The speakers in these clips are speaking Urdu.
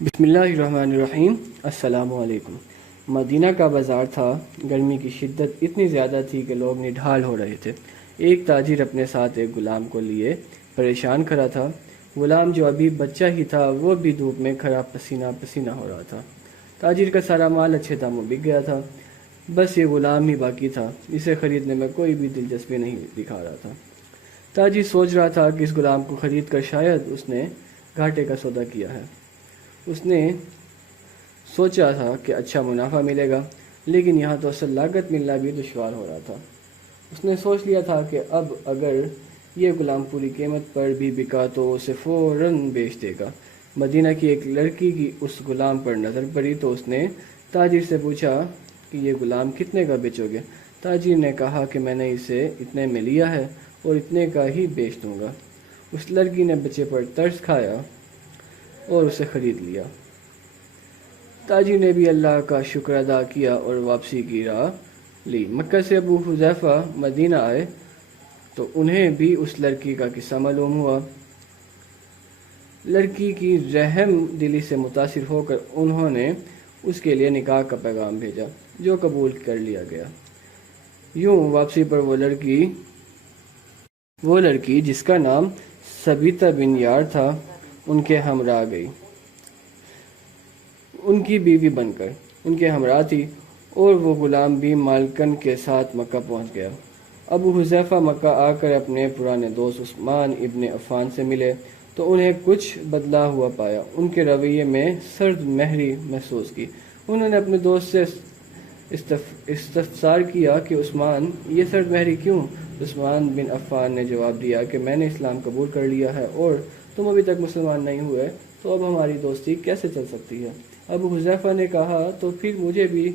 بسم اللہ الرحمن الرحیم۔ السلام علیکم۔ مدینہ کا بازار تھا۔ گرمی کی شدت اتنی زیادہ تھی کہ لوگ نڈھال ہو رہے تھے۔ ایک تاجر اپنے ساتھ ایک غلام کو لیے پریشان کھڑا تھا۔ غلام جو ابھی بچہ ہی تھا وہ بھی دھوپ میں کھڑا پسینہ پسینہ ہو رہا تھا۔ تاجر کا سارا مال اچھے داموں بک گیا تھا، بس یہ غلام ہی باقی تھا جسے خریدنے میں کوئی بھی دلچسپی نہیں دکھا رہا تھا۔ تاجر سوچ رہا تھا کہ اس غلام کو خرید کر شاید اس نے گھاٹے کا سودا کیا ہے۔ اس نے سوچا تھا کہ اچھا منافع ملے گا، لیکن یہاں تو اصل لاگت ملنا بھی دشوار ہو رہا تھا۔ اس نے سوچ لیا تھا کہ اب اگر یہ غلام پوری قیمت پر بھی بکا تو اسے فوراً بیچ دے گا۔ مدینہ کی ایک لڑکی کی اس غلام پر نظر پڑی تو اس نے تاجر سے پوچھا کہ یہ غلام کتنے کا بیچو گے؟ تاجر نے کہا کہ میں نے اسے اتنے میں لیا ہے اور اتنے کا ہی بیچ دوں گا۔ اس لڑکی نے بچے پر ترس کھایا اور اسے خرید لیا۔ تاجر نے بھی اللہ کا شکر ادا کیا اور واپسی کی راہ لی۔ مکہ سے ابو حذیفہ مدینہ آئے تو انہیں بھی اس لڑکی کا قصہ معلوم ہوا۔ لڑکی کی رحم دلی سے متاثر ہو کر انہوں نے اس کے لیے نکاح کا پیغام بھیجا جو قبول کر لیا گیا۔ یوں واپسی پر وہ لڑکی جس کا نام سبیتا بن یار تھا ان کے ہمراہ گئی، ان کی بیوی بن کر ان کے ہمراہ تھی، اور وہ غلام بھی مالکن کے ساتھ مکہ پہنچ گیا۔ ابو حذیفہ مکہ آ کر اپنے پرانے دوست عثمان ابن عفان سے ملے تو انہیں کچھ بدلا ہوا پایا۔ ان کے رویے میں سرد مہری محسوس کی۔ انہوں نے اپنے دوست سے استفسار کیا کہ عثمان، یہ سرد مہری کیوں؟ عثمان بن عفان نے جواب دیا کہ میں نے اسلام قبول کر لیا ہے اور تم ابھی تک مسلمان نہیں ہوئے، تو اب ہماری دوستی کیسے چل سکتی ہے؟ ابو حذیفہ نے کہا تو پھر مجھے بھی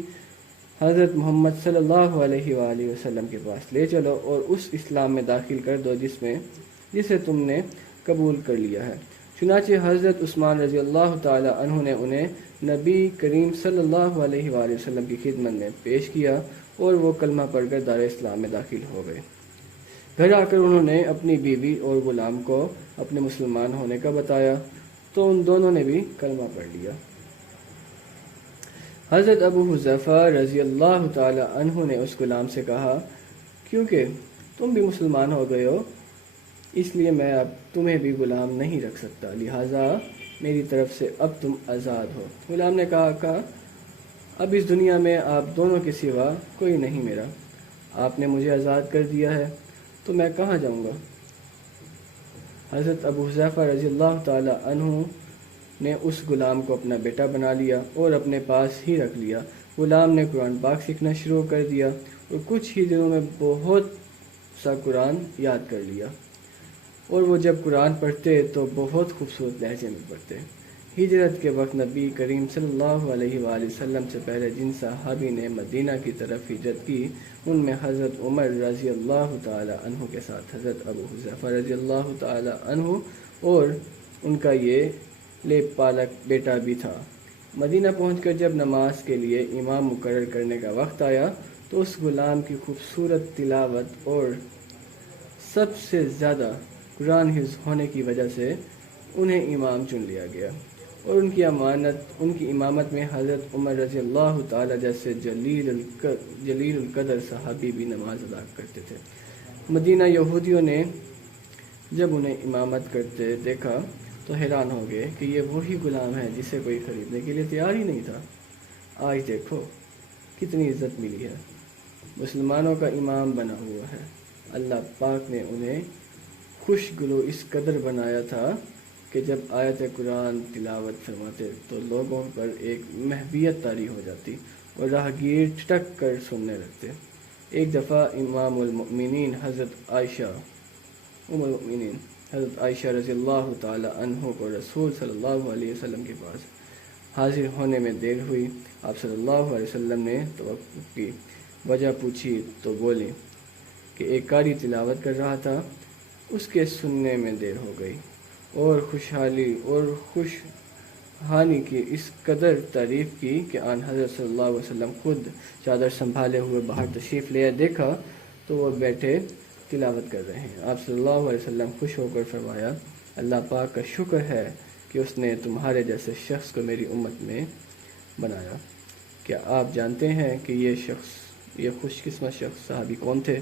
حضرت محمد صلی اللہ علیہ وآلہ وسلم کے پاس لے چلو اور اس اسلام میں داخل کر دو جسے تم نے قبول کر لیا ہے۔ چنانچہ حضرت عثمان رضی اللہ تعالی عنہ نے انہیں نبی کریم صلی اللہ علیہ وآلہ وسلم کی خدمت میں پیش کیا اور وہ کلمہ پڑھ کر دار اسلام میں داخل ہو گئے۔ گھر آ کر انہوں نے اپنی بیوی اور غلام کو اپنے مسلمان ہونے کا بتایا تو ان دونوں نے بھی کلمہ پڑھ لیا۔ حضرت ابو حذیفہ رضی اللہ تعالی عنہ نے اس غلام سے کہا، کیونکہ تم بھی مسلمان ہو گئے ہو اس لیے میں اب تمہیں بھی غلام نہیں رکھ سکتا، لہٰذا میری طرف سے اب تم آزاد ہو۔ غلام نے کہا اب اس دنیا میں آپ دونوں کے سوا کوئی نہیں میرا، آپ نے مجھے آزاد کر دیا ہے تو میں کہاں جاؤں گا؟ حضرت ابو حذیفہ رضی اللہ تعالی عنہ نے اس غلام کو اپنا بیٹا بنا لیا اور اپنے پاس ہی رکھ لیا۔ غلام نے قرآن پاک سیکھنا شروع کر دیا اور کچھ ہی دنوں میں بہت سا قرآن یاد کر لیا، اور وہ جب قرآن پڑھتے تو بہت خوبصورت لہجے میں پڑھتے۔ ہجرت کے وقت نبی کریم صلی اللہ علیہ وآلہ وسلم سے پہلے جن صحابی نے مدینہ کی طرف ہجرت کی ان میں حضرت عمر رضی اللہ تعالی عنہ کے ساتھ حضرت ابو حذیفہ رضی اللہ تعالی عنہ اور ان کا یہ لیپ پالک بیٹا بھی تھا۔ مدینہ پہنچ کر جب نماز کے لیے امام مقرر کرنے کا وقت آیا تو اس غلام کی خوبصورت تلاوت اور سب سے زیادہ قرآن حفظ ہونے کی وجہ سے انہیں امام چن لیا گیا، اور ان کی امامت میں حضرت عمر رضی اللہ تعالی جیسے جلیل القدر صحابی بھی نماز ادا کرتے تھے۔ مدینہ یہودیوں نے جب انہیں امامت کرتے دیکھا تو حیران ہو گئے کہ یہ وہی غلام ہے جسے کوئی خریدنے کے لیے تیار ہی نہیں تھا۔ آج دیکھو کتنی عزت ملی ہے، مسلمانوں کا امام بنا ہوا ہے۔ اللہ پاک نے انہیں خوش گلو اس قدر بنایا تھا کہ جب آیت قرآن تلاوت فرماتے تو لوگوں پر ایک محبیت طاری ہو جاتی اور راہگیر ٹھٹک کر سننے لگتے۔ ایک دفعہ امام المؤمنین حضرت عائشہ رضی اللہ تعالی عنہ کو رسول صلی اللہ علیہ وسلم کے پاس حاضر ہونے میں دیر ہوئی۔ آپ صلی اللہ علیہ وسلم نے توقف کی وجہ پوچھی تو بولے کہ ایک قاری تلاوت کر رہا تھا، اس کے سننے میں دیر ہو گئی، اور خوشحالی کی اس قدر تعریف کی کہ آن حضرت صلی اللہ علیہ وسلم خود چادر سنبھالے ہوئے باہر تشریف لے دیکھا تو وہ بیٹھے تلاوت کر رہے ہیں۔ آپ صلی اللہ علیہ وسلم خوش ہو کر فرمایا، اللہ پاک کا شکر ہے کہ اس نے تمہارے جیسے شخص کو میری امت میں بنایا۔ کیا آپ جانتے ہیں کہ یہ خوش قسمت شخص صحابی کون تھے؟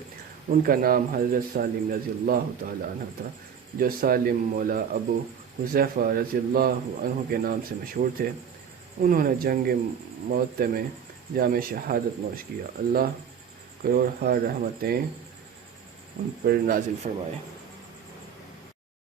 ان کا نام حضرت سالم رضی اللہ تعالی عنہ تھا، جو سالم مولا ابو حذیفہ رضی اللہ عنہ کے نام سے مشہور تھے۔ انہوں نے جنگ موت میں جام شہادت نوش کیا۔ اللہ کروڑ رحمتیں ان پر نازل فرمائے۔